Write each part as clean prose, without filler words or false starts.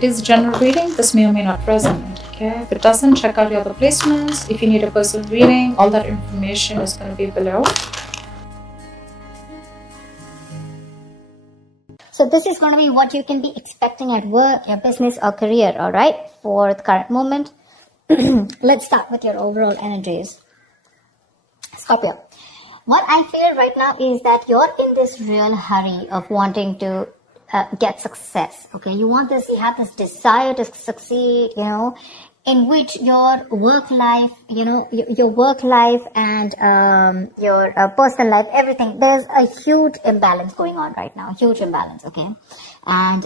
It is general reading. This may or may not resonate. Okay, if it doesn't, check out your other placements. If you need a personal reading, all that information is going to be below. So this is going to be what you can be expecting at work, your business or career, all right, for the current moment. Let's start with your overall energies. Scorpio, what I feel right now is that you're in this real hurry of wanting to get success, okay? You have this desire to succeed, in which your work life, your work life and your personal life, everything, there's a huge imbalance going on right now, huge imbalance, okay? And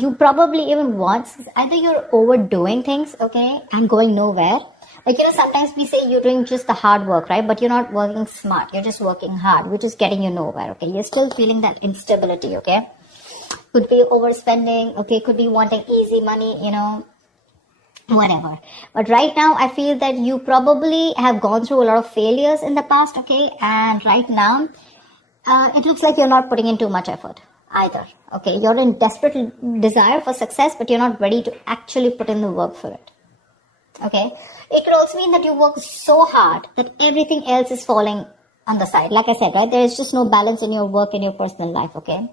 you probably even want, either you're overdoing things, okay, and going nowhere. Like, sometimes we say you're doing just the hard work, right? But you're not working smart. You're just working hard, which is getting you nowhere, okay? You're still feeling that instability, okay? Could be overspending, okay? Could be wanting easy money, whatever. But right now, I feel that you probably have gone through a lot of failures in the past, okay? And right now, it looks like you're not putting in too much effort either, okay? You're in desperate desire for success, but you're not ready to actually put in the work for it, okay? It could also mean that you work so hard that everything else is falling on the side. Like I said, right? There is just no balance in your work and your personal life, okay?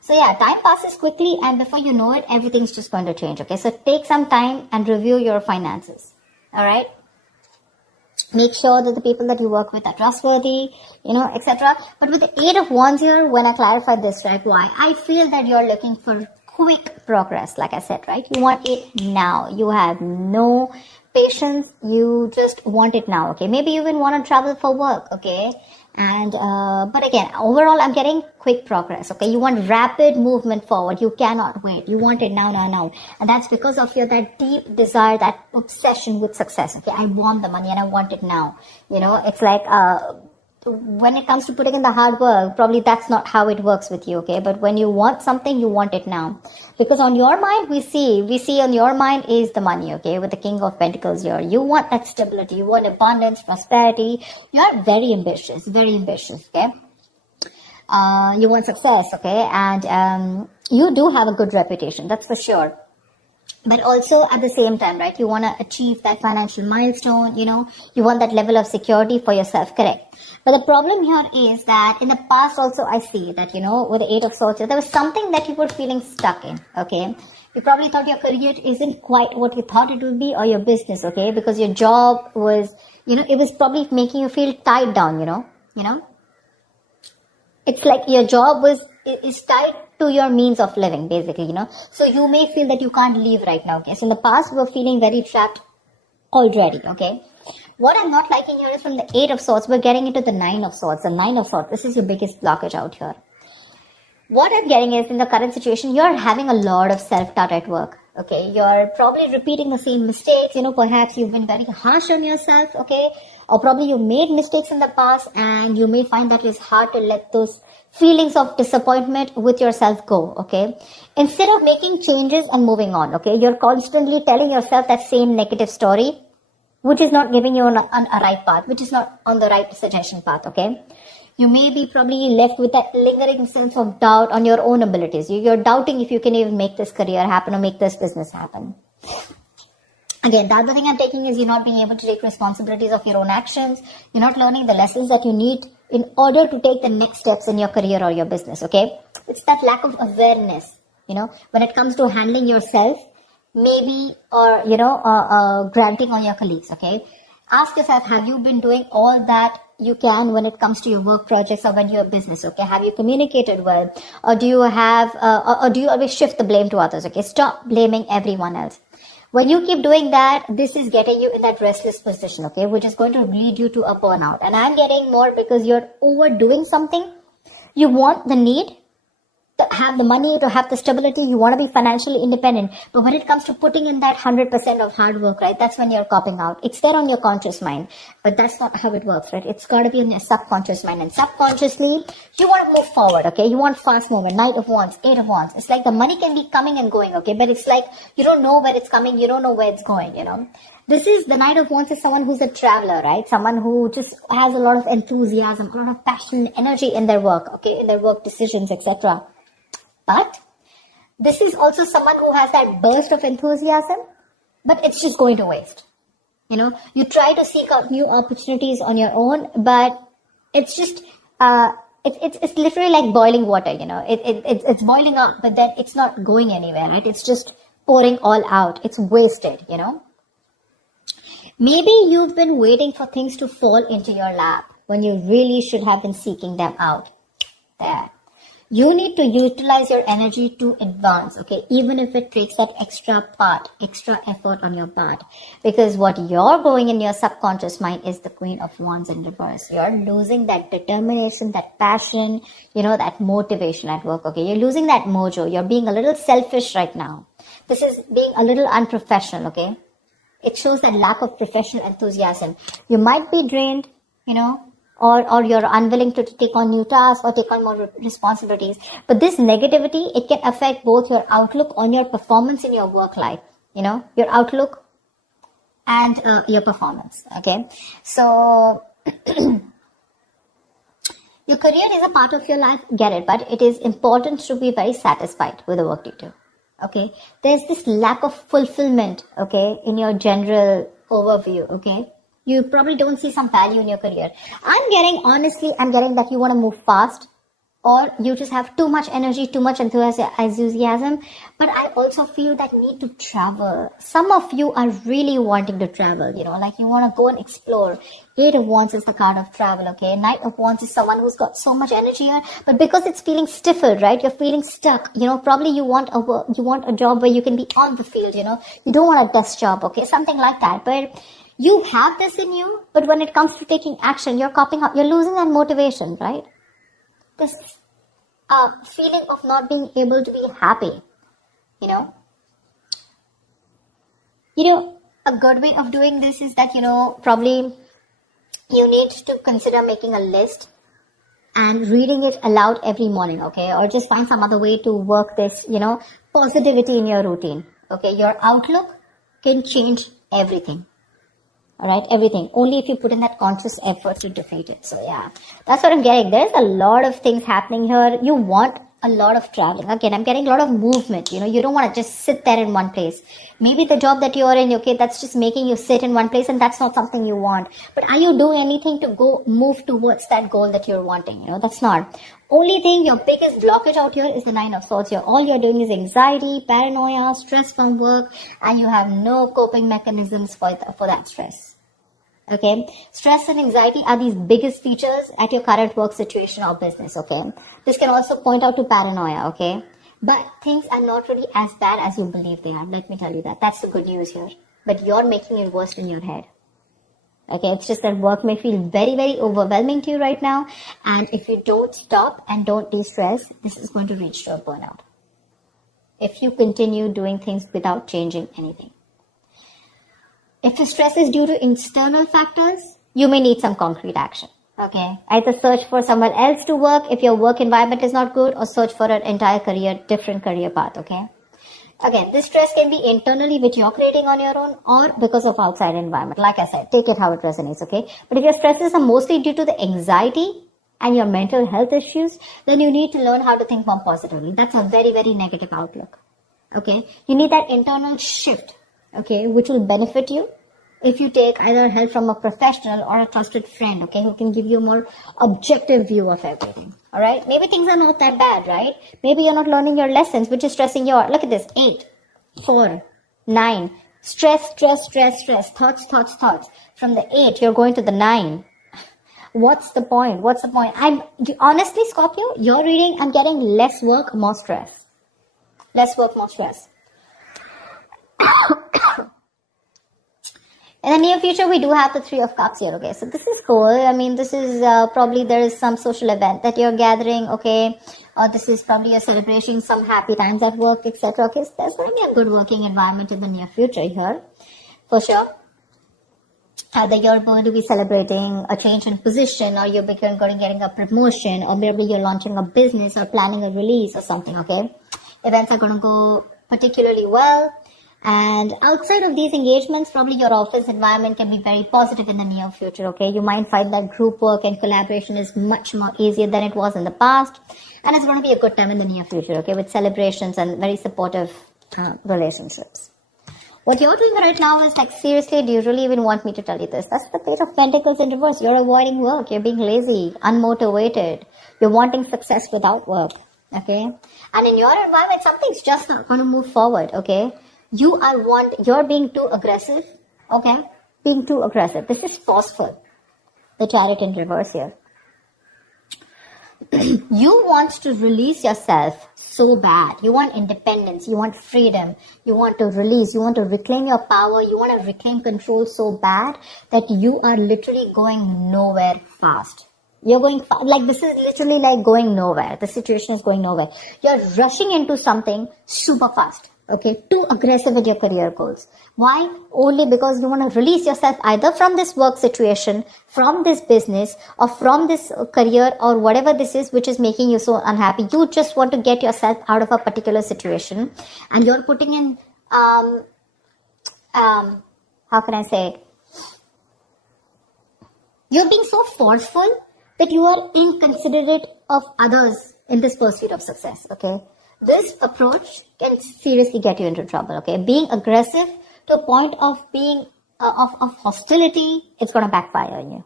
So yeah, time passes quickly and before you know it, everything's just going to change, okay? So take some time and review your finances, all right? Make sure that the people that you work with are trustworthy, etc. But with the 8 of Wands here, when I clarified this, right, why? I feel that you're looking for quick progress, like I said, right? You want it now. You have no patience. You just want it now, okay? Maybe you even want to travel for work, okay? And, but again, overall, I'm getting quick progress, okay? You want rapid movement forward. You cannot wait. You want it now. And that's because of that deep desire, that obsession with success, okay? I want the money and I want it now. It's like, when it comes to putting in the hard work, probably that's not how it works with you, okay? But when you want something, you want it now. Because on your mind, we see on your mind is the money, okay? With the King of Pentacles here. You want that stability, you want abundance, prosperity. You are very ambitious, okay? You want success, okay? And you do have a good reputation, that's for sure. But also at the same time, right, you want to achieve that financial milestone, you want that level of security for yourself, correct? But the problem here is that in the past also I see that, with the 8 of Swords, there was something that you were feeling stuck in, okay? You probably thought your career isn't quite what you thought it would be, or your business, okay? Because your job was, it was probably making you feel tied down, It's like your job is tied to your means of living, basically, So you may feel that you can't leave right now, okay? So in the past, you were feeling very trapped already, okay? What I'm not liking here is from the 8 of Swords, we're getting into the 9 of Swords. The 9 of Swords, this is your biggest blockage out here. What I'm getting is, in the current situation, you're having a lot of self-doubt at work, okay? You're probably repeating the same mistakes, perhaps you've been very harsh on yourself, okay? Or probably you made mistakes in the past and you may find that it's hard to let those feelings of disappointment with yourself go, okay? Instead of making changes and moving on, okay? You're constantly telling yourself that same negative story, which is not giving you a right path, which is not on the right suggestion path, okay? You may be probably left with that lingering sense of doubt on your own abilities. You're doubting if you can even make this career happen or make this business happen. Again, the other thing I'm taking is you're not being able to take responsibilities of your own actions. You're not learning the lessons that you need in order to take the next steps in your career or your business, okay? It's that lack of awareness, when it comes to handling yourself, maybe, or, granting on your colleagues, okay? Ask yourself, have you been doing all that you can when it comes to your work projects or when you're a business, okay? Have you communicated well? Or do you have, or do you always shift the blame to others, okay? Stop blaming everyone else. When you keep doing that, this is getting you in that restless position, okay? Which is going to lead you to a burnout. And I'm getting more because you're overdoing something. You want the need to have the money, to have the stability, you want to be financially independent. But when it comes to putting in that 100% of hard work, right, that's when you're copping out. It's there on your conscious mind, but that's not how it works, right? It's got to be in your subconscious mind. And subconsciously, you want to move forward, okay? You want fast movement, Knight of Wands, 8 of Wands. It's like the money can be coming and going, okay? But it's like you don't know where it's coming, you don't know where it's going, This is, the Knight of Wands is someone who's a traveler, right? Someone who just has a lot of enthusiasm, a lot of passion, energy in their work, okay? In their work decisions, etc. But This is also someone who has that burst of enthusiasm, but it's just going to waste. You try to seek out new opportunities on your own, but it's just, it's literally like boiling water, it's boiling up, but then it's not going anywhere, right? It's just pouring all out. It's wasted, Maybe you've been waiting for things to fall into your lap when you really should have been seeking them out. There. You need to utilize your energy to advance, okay? Even if it takes that extra effort on your part. Because what you're going in your subconscious mind is the Queen of Wands in reverse. You're losing that determination, that passion, that motivation at work, okay? You're losing that mojo. You're being a little selfish right now. This is being a little unprofessional, okay? It shows that lack of professional enthusiasm. You might be drained, or you're unwilling to take on new tasks or take on more responsibilities. But this negativity, it can affect both your outlook on your performance in your work life, your outlook and your performance, okay? So, your career is a part of your life, get it, but it is important to be very satisfied with the work you do. Okay, there's this lack of fulfillment, okay, in your general overview, okay. You probably don't see some value in your career. I'm getting that you want to move fast, or you just have too much energy, too much enthusiasm. But I also feel that need to travel. Some of you are really wanting to travel, like you want to go and explore. Eight of Wands is the card of travel, okay? Knight of Wands is someone who's got so much energy here, but because it's feeling stifled, right? You're feeling stuck, probably you want a job where you can be on the field, you don't want a desk job, okay? Something like that. But you have this in you, but when it comes to taking action, you're copping up, you're losing that motivation, right? This feeling of not being able to be happy, a good way of doing this is that, probably you need to consider making a list and reading it aloud every morning, okay? Or just find some other way to work this, positivity in your routine, okay? Your outlook can change everything. All right, everything. Only if you put in that conscious effort to defeat it. So yeah, that's what I'm getting. There's a lot of things happening here. You want a lot of traveling. Again, I'm getting a lot of movement. You don't want to just sit there in one place. Maybe the job that you're in, okay, that's just making you sit in one place, and that's not something you want. But are you doing anything to move towards that goal that you're wanting? That's not. Only thing, your biggest blockage out here is the Nine of Swords. All you're doing is anxiety, paranoia, stress from work, and you have no coping mechanisms for that stress. Okay, stress and anxiety are these biggest features at your current work situation or business, okay? This can also point out to paranoia, okay? But things are not really as bad as you believe they are. Let me tell you that. That's the good news here. But you're making it worse in your head. Okay, it's just that work may feel very, very overwhelming to you right now. And if you don't stop and don't de-stress, this is going to reach to a burnout. If you continue doing things without changing anything. If the stress is due to external factors, you may need some concrete action. Okay. Either search for someone else to work if your work environment is not good, or search for an entire different career path. Okay. Again, this stress can be internally, which you're creating on your own, or because of outside environment. Like I said, take it how it resonates. Okay. But if your stresses are mostly due to the anxiety and your mental health issues, then you need to learn how to think more positively. That's a very, very negative outlook. Okay. You need that internal shift. Okay, which will benefit you if you take either help from a professional or a trusted friend, okay, who can give you a more objective view of everything. All right, maybe things are not that bad, right? Maybe you're not learning your lessons, which is stressing you out. Look at this: 8, 4, 9. Stress, thoughts. From the 8, you're going to the 9. What's the point? Honestly, Scorpio, you're reading, I'm getting less work, more stress. In the near future, we do have the 3 of Cups here, okay? So this is cool. I mean, this is probably there is some social event that you're gathering, okay? Or this is probably you're celebrating some happy times at work, etc. Okay, so there's going to be a good working environment in the near future here, for sure. Either you're going to be celebrating a change in position, or you're getting a promotion, or maybe you're launching a business or planning a release or something, okay? Events are going to go particularly well. And outside of these engagements, probably your office environment can be very positive in the near future, okay? You might find that group work and collaboration is much more easier than it was in the past. And it's going to be a good time in the near future, okay? With celebrations and very supportive relationships. What you're doing right now is like, seriously, do you really even want me to tell you this? That's the Page of Pentacles in reverse. You're avoiding work. You're being lazy, unmotivated. You're wanting success without work, okay? And in your environment, something's just not going to move forward, okay? You're being too aggressive, okay? Being too aggressive. This is forceful. The Chariot in reverse here. You want to release yourself so bad. You want independence. You want freedom. You want to release. You want to reclaim your power. You want to reclaim control so bad that you are literally going nowhere fast. You're going like this is literally like going nowhere. The situation is going nowhere. You're rushing into something super fast. Okay, too aggressive with your career goals. Why? Only because you want to release yourself either from this work situation, from this business, or from this career, or whatever this is which is making you so unhappy. You just want to get yourself out of a particular situation, and you're putting in how can I say it? You're being so forceful that you are inconsiderate of others in this pursuit of success. Okay. This approach can seriously get you into trouble, okay? Being aggressive to a point of being, of hostility, it's going to backfire on you,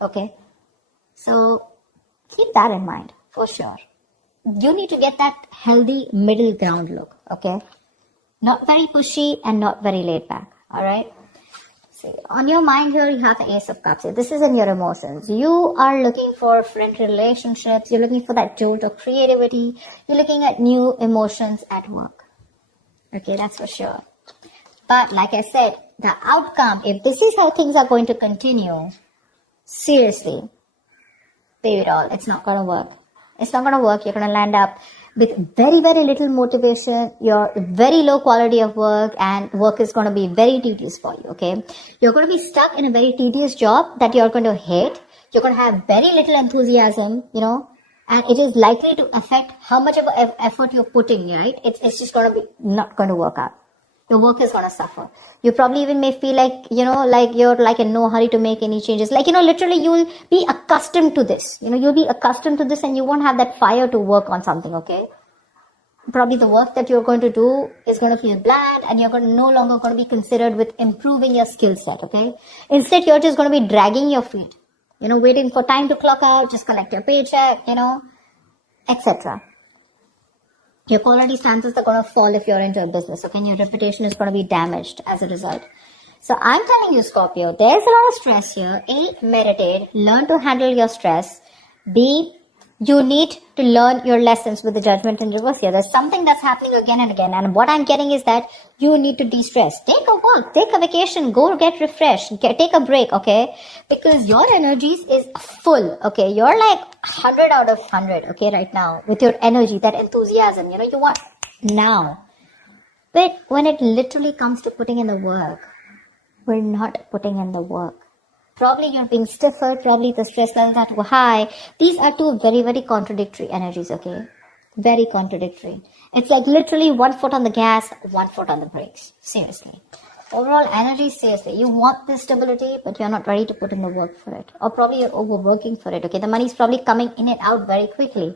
okay? So, keep that in mind, for sure. You need to get that healthy middle ground look, okay? Not very pushy and not very laid back, alright? See, on your mind here, you have the Ace of Cups. This is in your emotions. You are looking for friend relationships. You're looking for that jolt of creativity. You're looking at new emotions at work. Okay, that's for sure. But like I said, the outcome, if this is how things are going to continue, seriously, baby doll, it's not going to work. It's not going to work. You're going to land up with very, very little motivation, your very low quality of work, and work is going to be very tedious for you, okay? You're going to be stuck in a very tedious job that you're going to hate. You're going to have very little enthusiasm, you know, and it is likely to affect how much of effort you're putting, right? It's just going to be not going to work out. Your work is going to suffer. You probably even may feel like, you know, like you're like in no hurry to make any changes. Like, you know, literally you'll be accustomed to this. You know, you'll be accustomed to this and you won't have that fire to work on something, okay? Probably the work that you're going to do is going to feel bland and you're no longer going to be considered with improving your skill set, okay? Instead, you're just going to be dragging your feet, you know, waiting for time to clock out, just collect your paycheck, you know, etc. Your quality standards are going to fall if you're into a business, okay? And your reputation is going to be damaged as a result. So I'm telling you, Scorpio, there's a lot of stress here. A, meditate, learn to handle your stress. B, you need to learn your lessons with the Judgment in reverse here. There's something that's happening again and again. And what I'm getting is that you need to de-stress. Take a walk, take a vacation, go get refreshed, take a break, okay? Because your energies is full, okay? You're like 100 out of 100, okay, right now. With your energy, that enthusiasm, you know, you want now. But when it literally comes to putting in the work, we're not putting in the work. Probably you're being stiffer, probably the stress levels are high. These are two very, very contradictory energies, okay? Very contradictory. It's like literally 1 foot on the gas, 1 foot on the brakes. Seriously. Overall energy, seriously. You want this stability, but you're not ready to put in the work for it. Or probably you're overworking for it, okay? The money's probably coming in and out very quickly.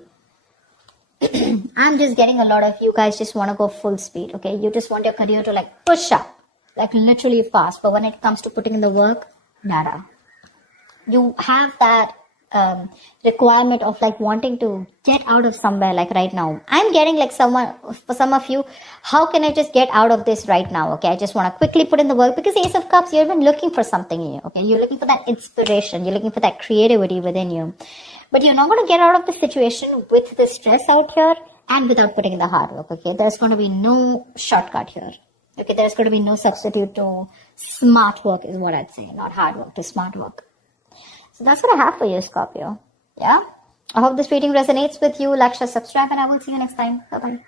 I'm just getting a lot of you guys just want to go full speed, okay? You just want your career to like push up, like literally fast. But when it comes to putting in the work, nada. You have that requirement of like wanting to get out of somewhere like right now. I'm getting like someone, for some of you, how can I just get out of this right now? Okay, I just want to quickly put in the work because Ace of Cups, you're even looking for something in you. Okay, you're looking for that inspiration. You're looking for that creativity within you. But you're not going to get out of the situation with the stress out here and without putting in the hard work. Okay, there's going to be no shortcut here. Okay, there's going to be no substitute to smart work is what I'd say. Not hard work, to smart work. So that's what I have for you, Scorpio. Yeah? I hope this reading resonates with you. Like, share, subscribe, and I will see you next time. Bye-bye.